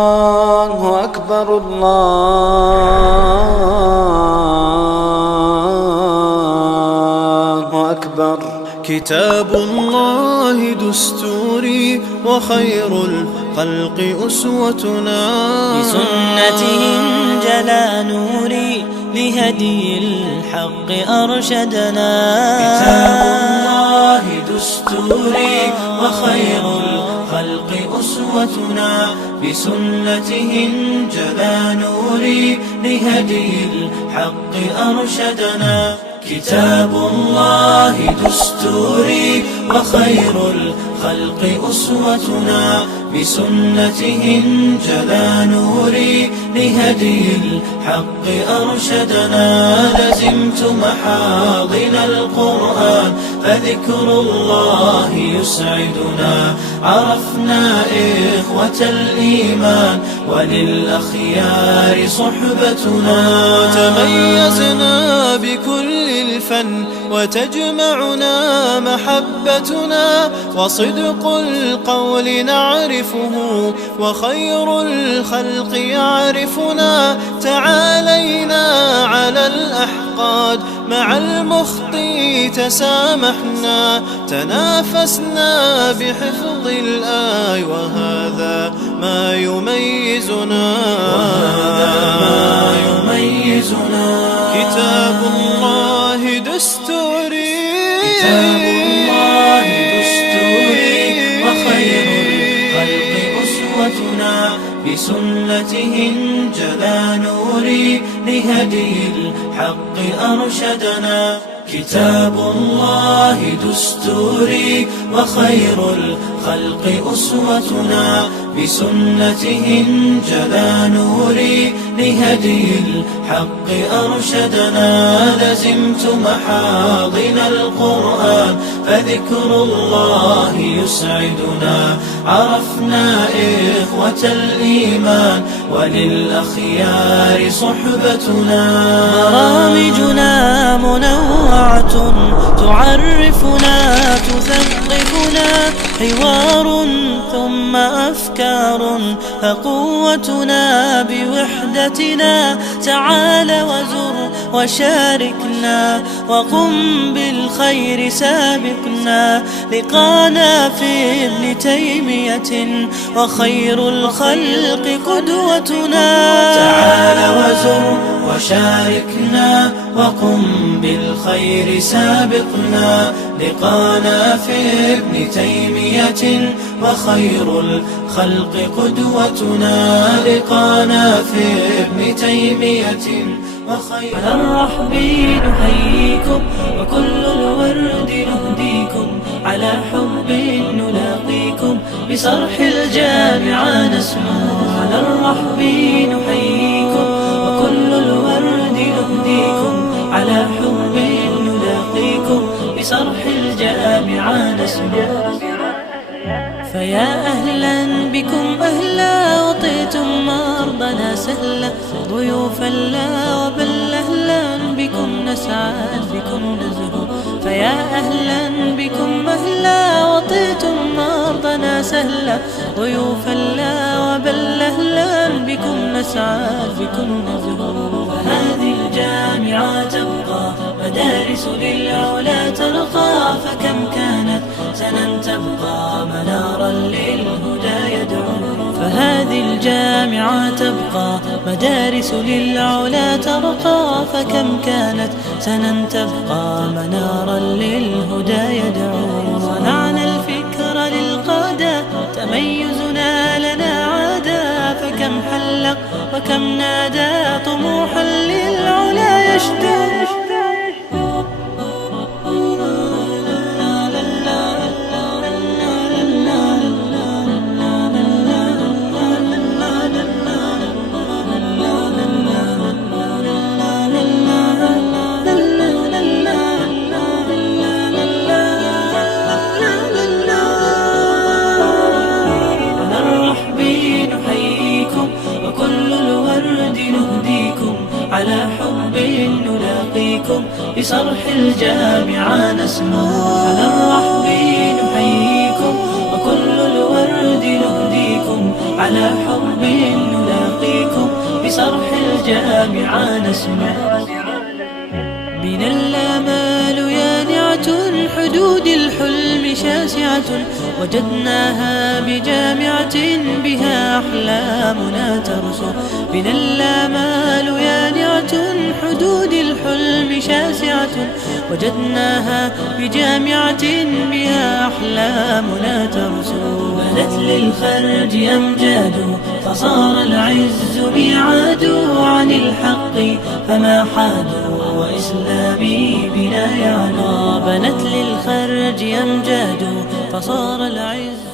الله أكبر الله أكبر. كتاب الله دستوري وخير الخلق أسوتنا، بسنته انجلى نوري لهدي الحق أرشدنا. كتاب الله دستوري وخير الخلق أسوتنا، بسنته انجلى نوري لهدي الحق أرشدنا. كتاب الله دستوري وخير الخلق أسوتنا، بسنته انجلى نوري لهدي الحق أرشدنا. لزمت محاضن القرآن فذكر الله يسعدنا، عرفنا إخوة الإيمان وللأخيار صحبتنا. تميزنا بكل الفن وتجمعنا محبتنا، وصدق القول نعرفه وخير الخلق يعرفنا. تعالينا على الأحقاد مع المخطي تسامحنا، تنافسنا بحفظ الآي وهذا ما يميزنا. كتاب الله دستوري، كتاب الله دستوري وخير الخلق أسوتنا، بسنته انجلى نوري لهدي الحق أرشدنا. كتاب الله دستوري وخير الخلق أسوتنا، بسنته انجلى نوري لهدي الحق أرشدنا. لزمت محاضن القرآن فذكر الله يسعدنا، عرفنا إخوة الإيمان وللأخيار صحبتنا. برامجنا منوعة تعرفنا تثقفنا، حوار ثم أفكار فقوتنا بوحدتنا. تعال وزر وشاركنا وقم بالخير سابقنا، لقانا في ابن تيمية وخير الخلق قدوتنا. تعال وزر وشاركنا وقم بالخير سابقنا، لقانا في ابن تيمية وخير الخلق قدوتنا. لقانا في ابن تيمية وخير. على الرحب نحييكم وكل الورد نهديكم، على حب نلاقيكم بصرح الجامعة نسمو. على الرحب نحييكم وكل الورد نهديكم، على حب نلاقيكم بصرح الجامعة نسمو. فيا أهلا بكم أهلا، وطيتم مرضنا سهلا، ضيوفا لا وبل أهلا بكم نسعد بكم نزهو. فيا أهلا بكم أهلا، وطيتم مرضنا سهلا، ضيوفا لا وبل أهلا بكم نسعد بكم نزهو. هذه الجامعة تبقى مدارس للعلا ترقى، فكم كانت سنا تبقى منارا للهدى يدعو. فهذه الجامعة تبقى مدارس للعلا ترقى، فكم كانت سنا تبقى منارا للهدى يدعو. صنعنا الفكر للقادة تميزنا لنا عادا، فكم حلق وكم نادى طموحا للعلا يشدو. على حب نلاقيكم بصرح الجامعة نسمو. على الرحب نحييكم وكل على حب نلاقيكم بصرح الجامعة نسمع. بنا الآمال يانعة حدود الحلم شاسعة، وجدناها بجامعة بها أحلامنا ترسو. بنا الآمال يانعة حدود الحلم شاسعة، وجدناها بجامعة بها أحلامنا ترسو. بدت للخرج أمجاد فصار العز ميعاد، عن الحق فما حادوا وإسلامي بنا يعنى. بنت للخرج أمجاد فصار العز